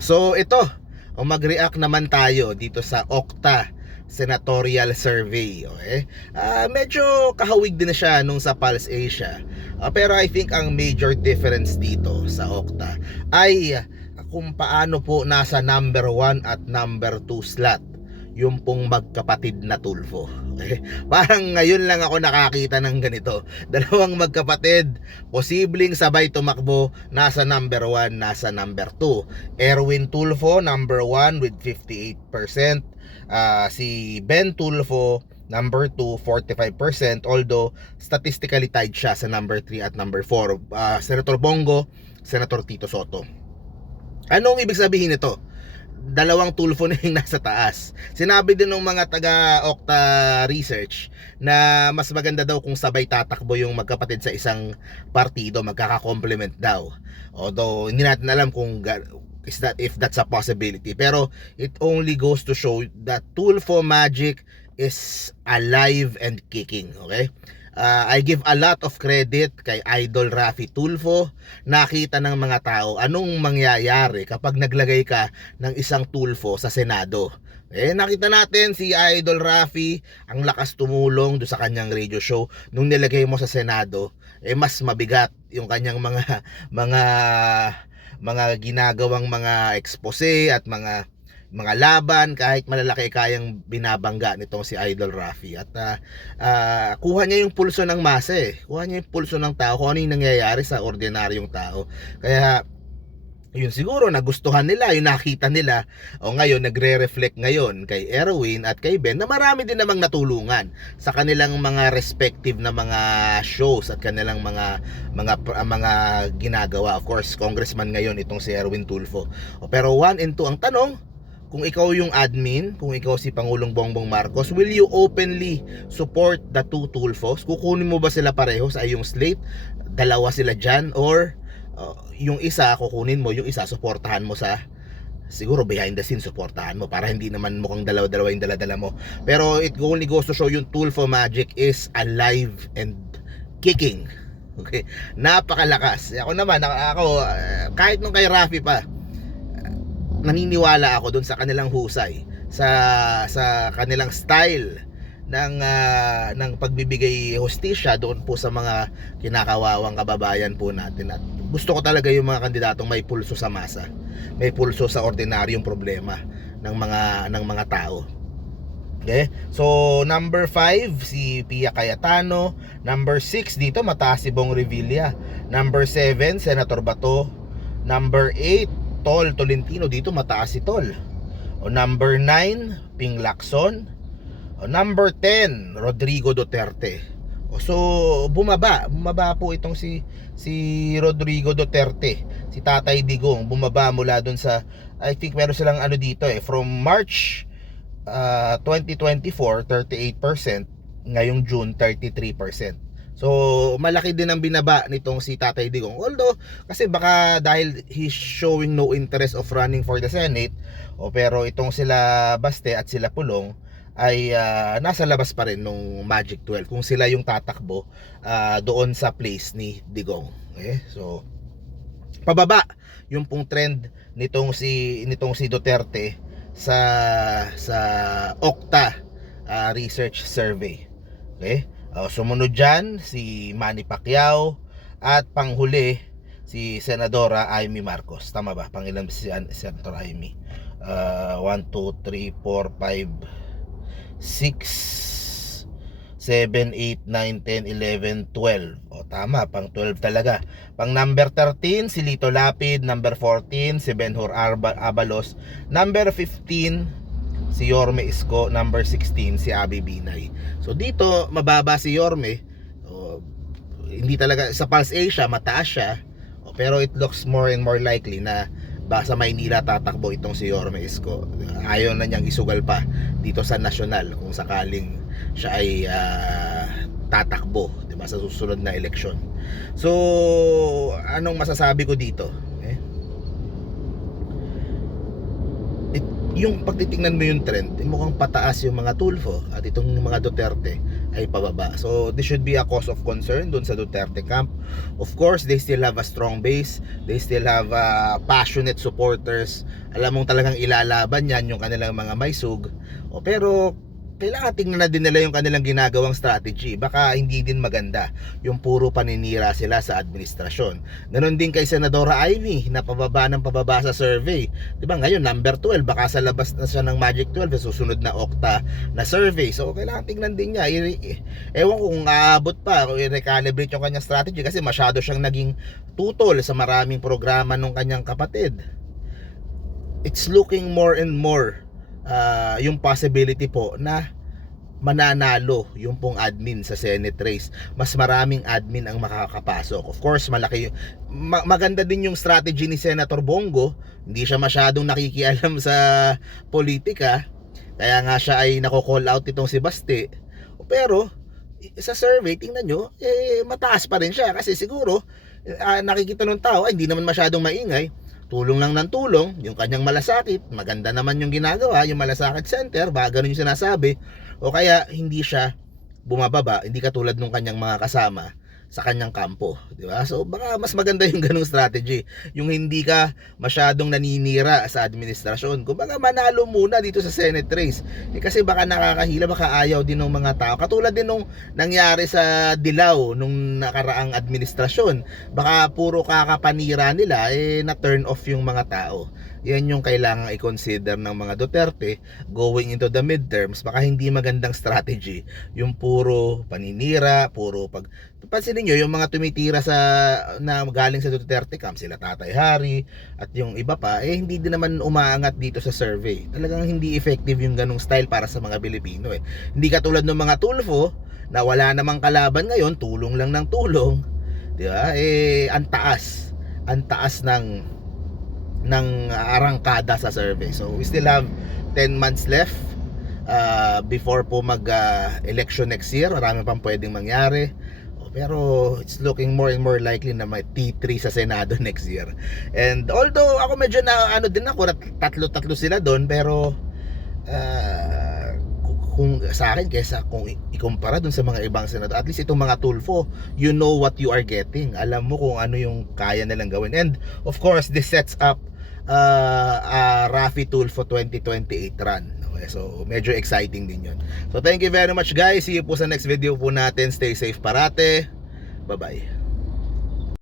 So ito, mag-react naman tayo dito sa Okta senatorial survey okay Ah, medyo kahawig din siya nung sa Pulse Asia. Ah, pero I think ang major difference dito sa Okta ay kung paano po nasa number 1 at number 2 slot yung pong magkapatid na Tulfo. Okay? parang ngayon lang ako nakakita ng ganito. Dalawang magkapatid posibleng sabay tumakbo nasa number 1 nasa number 2 Erwin Tulfo number 1 with 58% Ah, si Ben Tulfo number 2 45% although statistically tied siya sa number 3 at number 4 Ah, Senator Bongo Senator Tito Soto. Anong ibig sabihin nito? Dalawang Tulfo na yung nasa taas. Sinabi din ng mga taga Okta Research na mas maganda daw kung sabay tatakbo yung magkapatid sa isang partido, magkaka-complement daw. Although hindi natin alam kung is that if that's a possibility. Pero it only goes to show that Tulfo magic is alive and kicking, okay? Uh, I give a lot of credit kay Idol Rafi Tulfo. Nakita ng mga tao anong mangyayari kapag naglagay ka ng isang Tulfo sa Senado. Eh, nakita natin si Idol Rafi, ang lakas tumulong do sa kanyang radio show nung nilagay mo sa Senado, eh mas mabigat yung kanyang mga mga mga ginagawang mga expose at mga mga laban kahit malalaki kayang binabangga nitong si Idol Rafi. At ah, ah, kuha niya yung pulso ng masa eh. Kuha niya yung pulso ng tao kung ano yung nangyayari sa ordinaryong tao. Kaya yun siguro nagustuhan nila yung nakita nila o ngayon nagre-reflect ngayon kay Erwin at kay Ben na marami din namang natulungan sa kanilang mga respective na mga shows at kanilang mga mga mga ginagawa. Of course congressman ngayon itong si Erwin Tulfo. O, pero 1 and 2 ang tanong kung ikaw yung admin, kung ikaw si Pangulong Bongbong Marcos, will you openly support the two Tulfos? Kukunin mo ba sila pareho sa iyong slate? Dalawa sila dyan? Or uh, yung isa, kukunin mo, yung isa, suportahan mo sa siguro behind the scenes suportahan mo para hindi naman mukhang dalawa-dalawa yung daladala mo pero it only goes to show yung Tulfo Magic is alive and kicking okay napakalakas ako naman ako kahit nung kay Rafi pa naniniwala ako doon sa kanilang husay sa sa kanilang style ng ah, ng pagbibigay hostisya doon po sa mga kinakawawang kababayan po natin at gusto ko talaga yung mga kandidatong may pulso sa masa may pulso sa ordinaryong problema ng mga ng mga tao Okay? So, number 5, si Pia Cayetano. Number 6, dito mataas si Bong Revilla. Number 7, Senator Bato. Number 8, Tol Tolentino. Dito mataas si Tol. O number 9, Ping Lacson. O number 10, Rodrigo Duterte. O so bumaba, bumaba po itong si si Rodrigo Duterte, si Tatay Digong, bumaba mula doon sa I think meron silang ano dito eh from March uh, 2024 38%, ngayong June 33%. So, malaki din ang binaba nitong si Tatay Digong. Although, kasi baka dahil he's showing no interest of running for the Senate, o pero itong sila Baste at sila Pulong, ay ah, nasa labas pa rin nung Magic 12 kung sila yung tatakbo ah, doon sa place ni Digong. Okay? So, pababa yung pong trend nitong si nitong si Duterte sa sa Okta ah, Research Survey. Okay? Uh, sumunod dyan si Manny Pacquiao at panghuli si Senadora Amy Marcos. Tama ba? Pangilan si An- Senator Amy? Uh, 1, 2, 3, 4, 5, 6, 7, 8, 9, 10, 11, 12. O tama, pang 12 talaga. Pang number 13, si Lito Lapid. Number 14, si Benhur Abalos. Number 15, si Yorme Isko. Number 16, si Abi Binay. So dito, mababa si Yorme. O, hindi talaga, sa Pulse Asia, mataas siya. O, pero it looks more and more likely na ba sa Maynila tatakbo itong si Yorme Isko. Ayaw na niyang isugal pa dito sa nasyonal kung sakaling siya ay ah, tatakbo, 'di ba, sa susunod na eleksyon. So, anong masasabi ko dito? Eh? It, yung pagtitingnan mo yung trend, mukhang pataas yung mga Tulfo at itong mga Duterte ay pababa. So this should be a cause of concern dun sa Duterte camp. Of course, they still have a strong base. They still have uh, passionate supporters. Alam mong talagang ilalaban yan yung kanilang mga maysug. O, pero kailangan tingnan na din nila yung kanilang ginagawang strategy. Baka hindi din maganda yung puro paninira sila sa administrasyon. Ganon din kay Senadora Ivy na pababa ng pababa sa survey. ba ngayon number 12 baka sa labas na siya ng Magic 12 sa susunod na Okta na survey. So kailangan tingnan din niya. I- Ewan ko kung aabot pa o i-recalibrate yung kanyang strategy kasi masyado siyang naging tutol sa maraming programa ng kanyang kapatid. It's looking more and more uh, yung possibility po na mananalo yung pong admin sa Senate race. Mas maraming admin ang makakapasok. Of course, malaki ma- maganda din yung strategy ni Senator Bongo. Hindi siya masyadong nakikialam sa politika. Kaya nga siya ay nako-call out itong si Baste. Pero sa survey, tingnan nyo, eh, mataas pa rin siya. Kasi siguro, ah, nakikita ng tao, ay hindi naman masyadong maingay tulong lang ng tulong, yung kanyang malasakit, maganda naman yung ginagawa, yung malasakit center, ba ganun yung sinasabi, o kaya hindi siya bumababa, hindi katulad nung kanyang mga kasama sa kanyang kampo, di ba? So baka mas maganda yung ganung strategy, yung hindi ka masyadong naninira sa administrasyon. Kumbaga manalo muna dito sa Senate race. Eh, kasi baka nakakahila, baka ayaw din ng mga tao. Katulad din nung nangyari sa Dilaw nung nakaraang administrasyon baka puro kakapanira nila eh na turn off yung mga tao yan yung kailangan i-consider ng mga Duterte going into the midterms. Baka hindi magandang strategy. Yung puro paninira puro pag pansinin nyo yung mga tumitira sa na galing sa Duterte camp sila Tatay Hari at yung iba pa eh hindi din naman umaangat dito sa survey. Talagang hindi effective yung ganong style para sa mga Pilipino eh. Hindi katulad ng mga Tulfo na wala namang kalaban ngayon tulong lang ng tulong. Di ba? Eh ang taas. Ang taas ng ng arangkada sa survey. So we still have 10 months left uh, before po mag uh, election next year. Marami pang pwedeng mangyari. Pero it's looking more and more likely na may T3 sa Senado next year. And although ako medyo na ano din ako, tatlo-tatlo sila doon pero uh, kung sa akin kaysa kung ikumpara dun sa mga ibang senador at least itong mga tulfo you know what you are getting alam mo kung ano yung kaya nilang gawin and of course this sets up uh, uh, Rafi Tulfo 2028 run. Okay, so medyo exciting din yun. So thank you very much guys. See you po sa next video po natin. Stay safe parate. Bye bye